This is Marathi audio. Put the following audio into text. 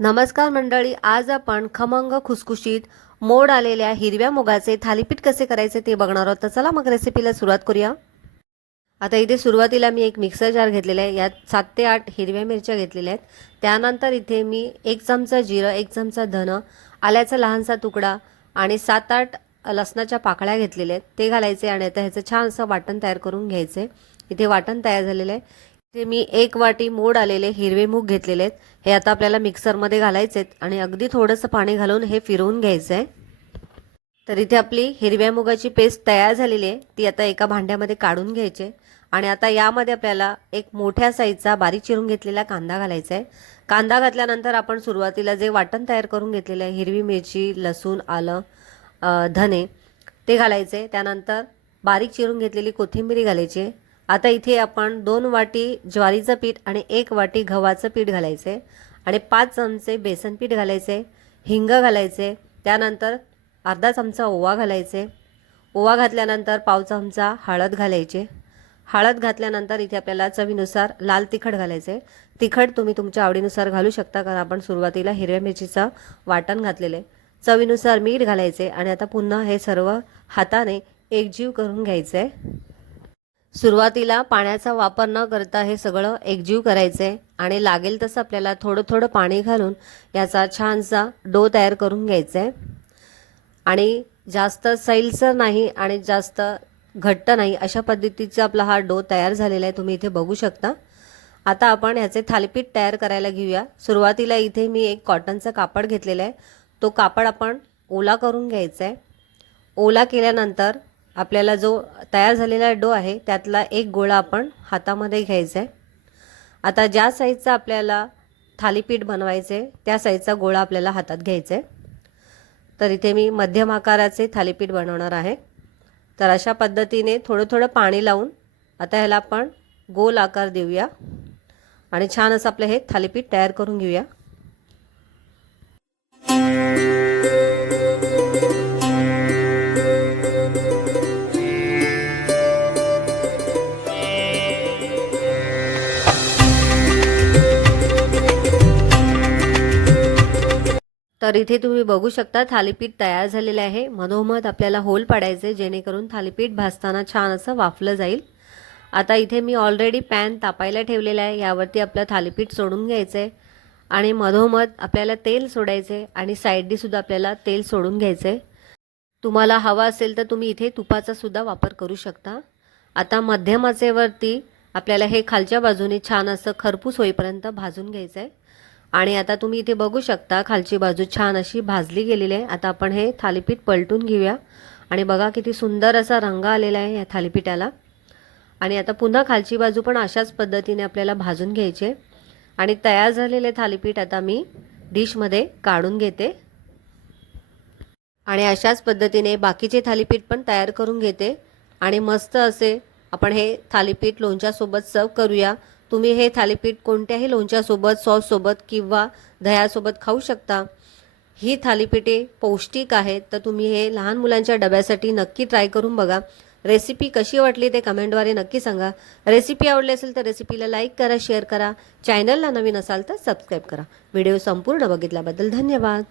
नमस्कार मंडळी आज आपण खमंग खुसखुशीत मोड आलेल्या हिरव्या मुगाचे थालीपीठ कसे करायचे ते बघणार आहोत. तर चला मग रेसिपीला सुरुवात करूया. आता इथे सुरुवातीला मी एक मिक्सर जार घेतलेला आहे. यात सात ते आठ हिरव्या मिरच्या घेतलेल्या आहेत. त्यानंतर इथे मी एक चमचा जिरं एक चमचा धन आल्याचा लहानसा तुकडा आणि सात आठ लसणाच्या पाकळ्या घेतलेल्या आहेत. ते घालायचे आणि आता ह्याचं छान असं वाटण तयार करून घ्यायचे. इथे वाटण तयार झालेलं आहे. ते मी एक वाटी मोड आलेले हिरवे मूग घेतलेले आहेत. हे आता आपल्याला मिक्सरमध्ये घालायचे आहेत आणि अगदी थोडंसं पाणी घालून हे फिरवून घ्यायचं आहे तर इथे आपली हिरव्या मुगाची पेस्ट तयार झालेली आहे. ती आता एका भांड्यामध्ये काढून घ्यायची आणि आता यामध्ये आपल्याला एक मोठ्या साईजचा बारीक चिरून घेतलेला कांदा घालायचा आहे. कांदा घातल्यानंतर आपण सुरुवातीला जे वाटण तयार करून घेतलेलं आहे हिरवी मिरची लसूण आलं धने ते घालायचे त्यानंतर बारीक चिरून घेतलेली कोथिंबीरी घालायची आहे. आता इथे आपण दोन वाटी ज्वारीचं पीठ आणि एक वाटी गव्हाचं पीठ घालायचे आणि पाच चमचे बेसन पीठ घालायचे हिंग घालायचे त्यानंतर अर्धा चमचा ओवा घालायचे. ओवा घातल्यानंतर पाव चमचा हळद घालायचे. हळद घातल्यानंतर इथे आपल्याला चवीनुसार लाल तिखट घालायचे. तिखट तुम्ही तुमच्या आवडीनुसार घालू शकता कारण आपण सुरुवातीला हिरव्या मिरचीचं वाटण घातलेले चवीनुसार मीठ घालायचे आणि आता पुन्हा हे सर्व हाताने एकजीव करून घ्यायचं. आहे सुरुवातीला पाण्याचा वापर न करता हे सगळं एकजीव करायचं आहे आणि लागेल तसं आपल्याला थोडं थोडं पाणी घालून याचा छानसा डो तयार करून घ्यायचा. आहे आणि जास्त सैलसर नाही आणि जास्त घट्ट नाही अशा पद्धतीचा आपला हा डो तयार झालेला आहे. तुम्ही इथे बघू शकता. आता आपण ह्याचे थालीपीठ तयार करायला घेऊया. सुरुवातीला इथे मी एक कॉटनचं कापड घेतलेला आहे. तो कापड आपण ओला करून घ्यायचा आहे. ओला केल्यानंतर आपल्याला जो तयार झालेला डो आहे त्यातला एक गोळा आपण हातामध्ये घ्यायचा आहे आता ज्या साईजचा आपल्याला थालीपीठ बनवायचे आहे त्या साईजचा गोळा आपल्याला हातात घ्यायचा आहे तर इथे मी मध्यम आकाराचे थालीपीठ बनवणार आहे. तर अशा पद्धतीने थोडं थोडं पाणी लावून आता ह्याला आपण गोल आकार देऊया आणि छान असं आपलं हे थालीपीठ तयार करून घेऊया. तर इथे तुम्ही बघू शकता थालीपीठ तयार झालेलं आहे. मधोमध आपल्याला होल पाडायचे जेणेकरून थालीपीठ भाजताना छान असं वाफलं जाईल. आता इथे मी ऑलरेडी पॅन तापायला ठेवलेला आहे. यावरती आपलं थालीपीठ सोडून घ्यायचं आहे आणि मधोमध आपल्याला तेल सोडायचे आणि साईडनी सुद्धा आपल्याला तेल सोडून घ्यायचं आहे तुम्हाला हवा असेल तर तुम्ही इथे तुपाचा सुद्धा वापर करू शकता. आता मध्यमाचेवरती आपल्याला हे खालच्या बाजूने छान असं खरपूस होईपर्यंत भाजून घ्यायचं आहे आणि आता तुम्ही इथे बघू शकता खालची बाजू छान अशी भाजली गेलेली आहे. आता आपण हे थालीपीठ पलटून घेऊया. आणि बघा किती सुंदर असा रंग आलेला आहे या थालीपीठाला. आणि आता पुन्हा खालची बाजू पण अशाच पद्धतीने आपल्याला भाजून घ्यायचे आणि तयार झालेले थालीपीठ आता मी डिशमध्ये काढून घेते. आणि अशाच पद्धतीने बाकीचे थालीपीठ पण तयार करून घेते. आणि मस्त असे आपण हे थालीपीठ लोणच्यासोबत सर्व करूया. तुम्ही हे थालीपीठ कोणत्याही लोणच्यासोबत सॉससोबत किंवा दह्यासोबत खाऊ शकता. ही थालीपीठे पौष्टिक आहेत तर तुम्ही हे लहान मुलांच्या डब्यासाठी नक्की ट्राय करून बघा. रेसिपी कशी वाटली ते कमेंटद्वारे नक्की सांगा. रेसिपी आवडली असेल तर रेसिपीला लाईक करा शेअर करा. चॅनलला नवीन असाल तर सबस्क्राईब करा. व्हिडिओ संपूर्ण बघितल्याबद्दल धन्यवाद.